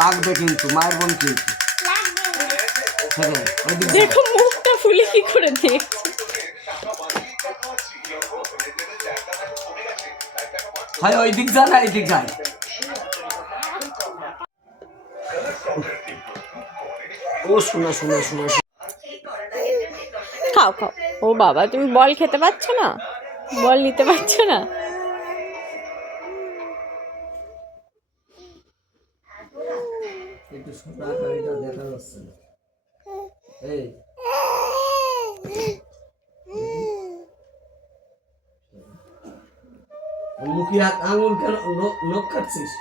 লাগবে কিন্তু মায়ের বোন কিন্তু দেখো মুখটা ফুলে কি করে দেখছে। হয় ওই দিক যায় না এই দিক যায়। ও শোনা শোনা শোনা খাও খাও। ও বাবা তুমি বল খেতে পারছো না, বল নিতে পারছো না। একটু সোনা গাড়িটা দেখা যাচ্ছে না। এই মুখে হাত আঙুল কেন নখ কাটছিস?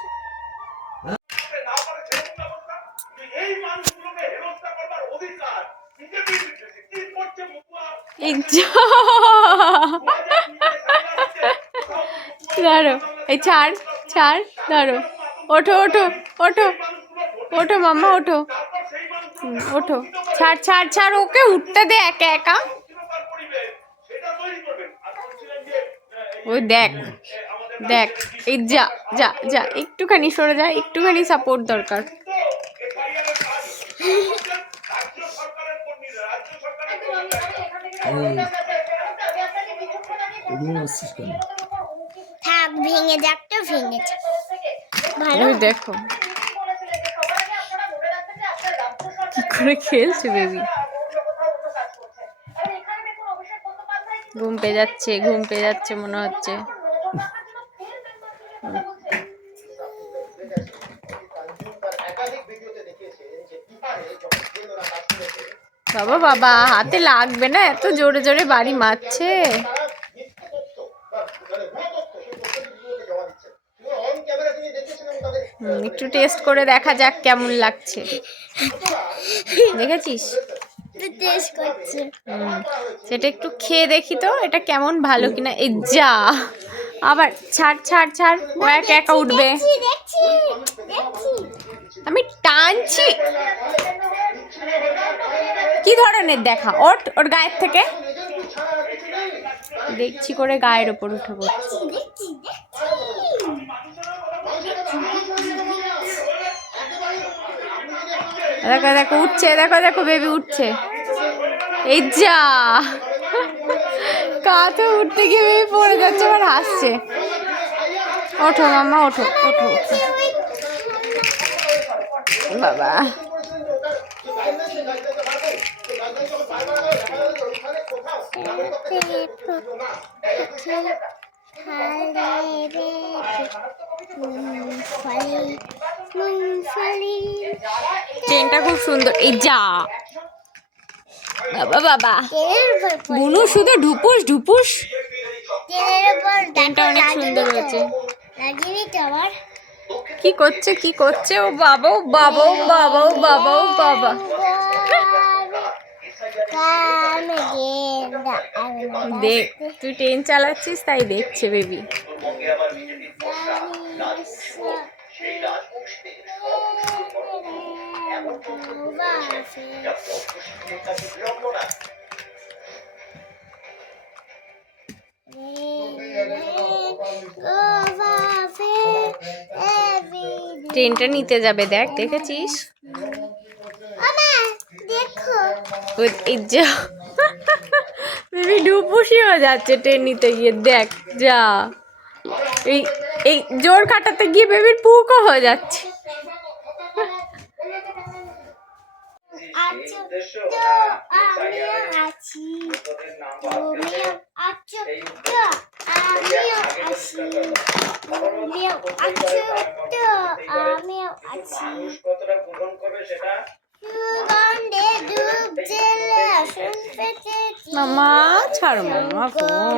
ধরো এই ছাড় ছাড়, ধরো ওঠো ওঠো ওঠো ওঠো মাম্মা ওঠো, ওঠো ছাড় ছাড় ছাড়, ওকে উঠতে দে একা একা। ওই দেখ দেখ, এই যা যা যা, একটুখানি সরে যা, একটুখানি সাপোর্ট দরকার। থাক ভেঙে যাক তো ভেঙেছে ভালো। দেখো কি করে খেলছে বেবি। ঘুম পেয়ে যাচ্ছে, ঘুম পেয়ে যাচ্ছে মনে হচ্ছে। বাবা বাবা হাতে লাগবে না, এত জোরে জোরে বাড়ি মারছে। একটু টেস্ট করে দেখা যাক কেমন লাগছে, দেখেছিস টেস্ট করছে। সেটা একটু খেয়ে দেখি তো এটা কেমন ভালো কিনা। এই যা আবার ছাড় ছাড় ছাড়, ও একা একা উঠবে। আমি টানছি। কি ধরনের দেখা, ওর ওর গায়ের থেকে দেখছি করে গায়ের ওপর উঠে পড়ছে। দেখো দেখো উঠছে, দেখো দেখো বেবি উঠছে। এই যা কাঁথে উঠতে গিয়ে বেবি পড়ে যাচ্ছে, আবার হাসছে। ওঠো মাম্মা ওঠো ওঠো ওঠো। বাবা ট্রেনটা খুব সুন্দর। এই যা বাবা বাবা বুনু শুধু ঢুপুস ঢুপুস। ট্রেনটা অনেক সুন্দর হয়েছে। কি করছে কি করছে, ও বাবা ও বাবা ও বাবা ও বাবা ও বাবা। দেখ তুই ট্রেন চালাচ্ছিস তাই দেখছে বেবি। ট্রেনটা নিতে যাবে, দেখ দেখেছিস বেবি ডুবুসি হয়ে যাচ্ছে ট্রেন নিতে গিয়ে। দেখ যা এই এই জোর কাটাতে গিয়ে বেবির পুকও হয়ে যাচ্ছে। মামা ছাড়ো মামা ফোন।